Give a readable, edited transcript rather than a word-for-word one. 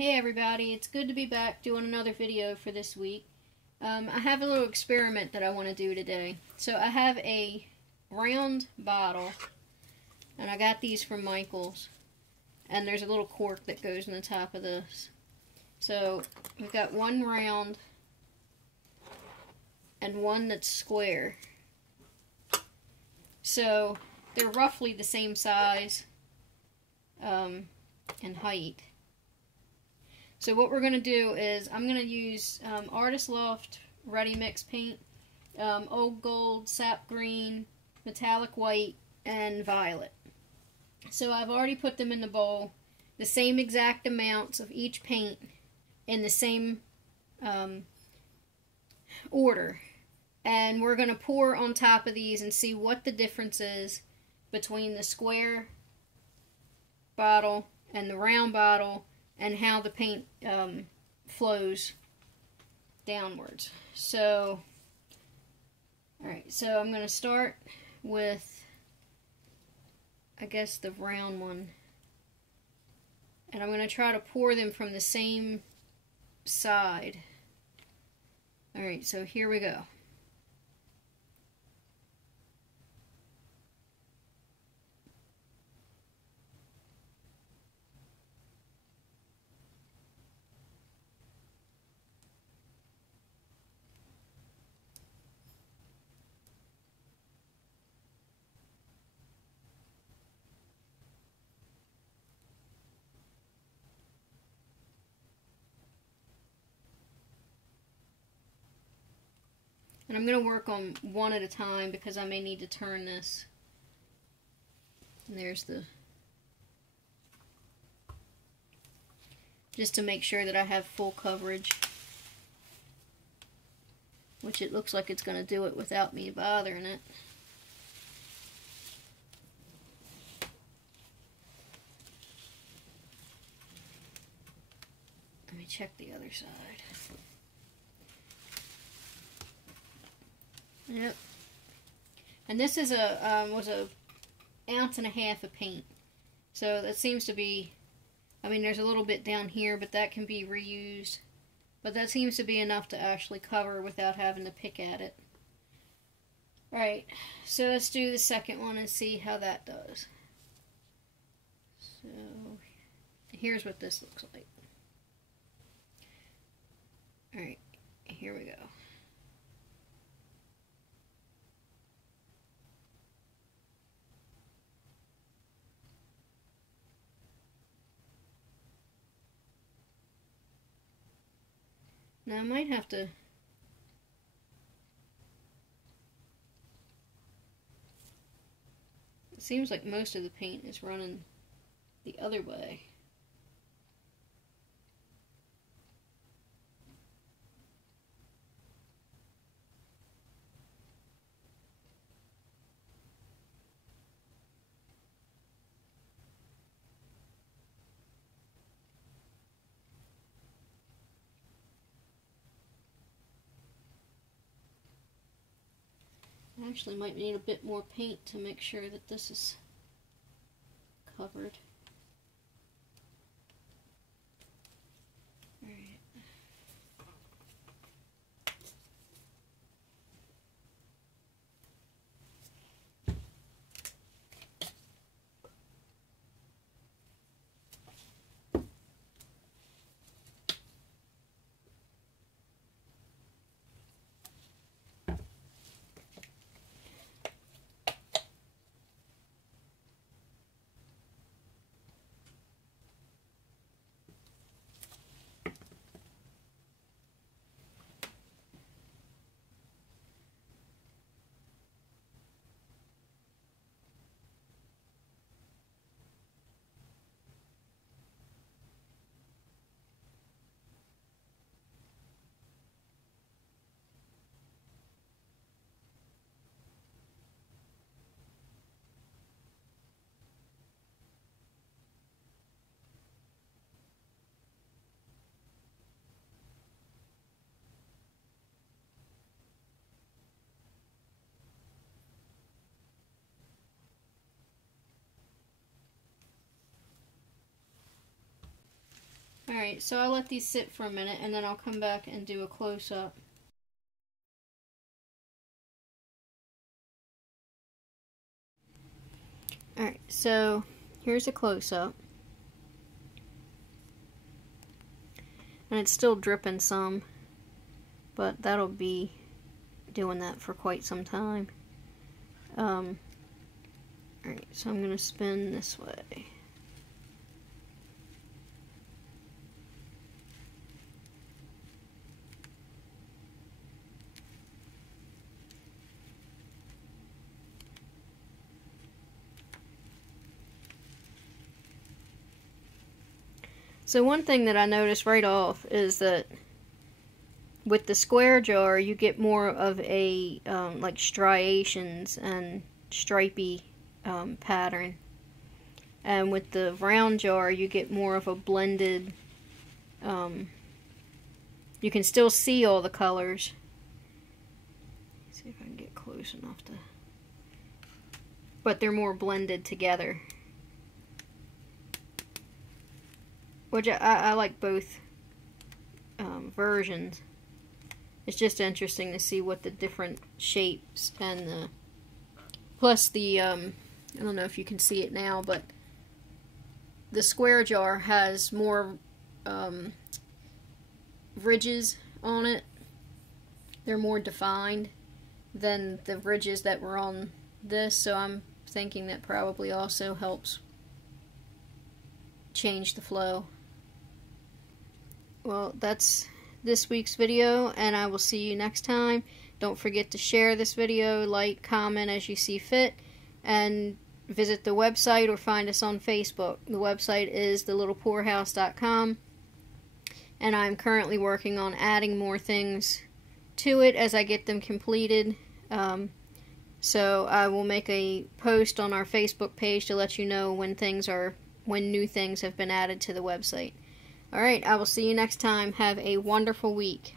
Hey everybody, it's good to be back doing another video for this week. I have a little experiment that I want to do today. So I have a round bottle, and I got these from Michaels, and there's a little cork that goes in the top of this. So we've got one round and one that's square. So they're roughly the same size and height. So what we're going to do is I'm going to use Artist Loft Ready Mix paint, Old Gold, Sap Green, Metallic White, and Violet. So I've already put them in the bowl, the same exact amounts of each paint in the same order. And we're going to pour on top of these and see what the difference is between the square bottle and the round bottle, and how the paint flows downwards. So, alright, so I'm going to start with, I guess, the round one. And I'm going to try to pour them from the same side. Alright, so here we go. And I'm going to work on one at a time because I may need to turn this. And there's the... just to make sure that I have full coverage. Which it looks like it's going to do it without me bothering it. Let me check the other side. Yep. And this is was a ounce and a half of paint. So that seems to be, I mean, there's a little bit down here, but that can be reused. But that seems to be enough to actually cover without having to pick at it. Alright, so let's do the second one and see how that does. So, here's what this looks like. Alright, here we go. Now I might have to... it seems like most of the paint is running the other way. I actually might need a bit more paint to make sure that this is covered. Alright. Alright, so I'll let these sit for a minute and then I'll come back and do a close-up. Alright, so here's a close-up. And it's still dripping some, but that'll be doing that for quite some time. Alright, so I'm going to spin this way. So one thing that I noticed right off is that with the square jar you get more of a like striations and stripy pattern, and with the round jar you get more of a blended, you can still see all the colors. Let's see if I can get close enough to, but they're more blended together. Which I like both versions. It's just interesting to see what the different shapes and the, plus the, I don't know if you can see it now, but the square jar has more ridges on it. They're more defined than the ridges that were on this, so I'm thinking that probably also helps change the flow. Well, that's this week's video, and I will see you next time. Don't forget to share this video, like, comment as you see fit, and visit the website or find us on Facebook. The website is thelittlepoorhouse.com, and I'm currently working on adding more things to it as I get them completed. So I will make a post on our Facebook page to let you know when new things have been added to the website. Alright, I will see you next time. Have a wonderful week.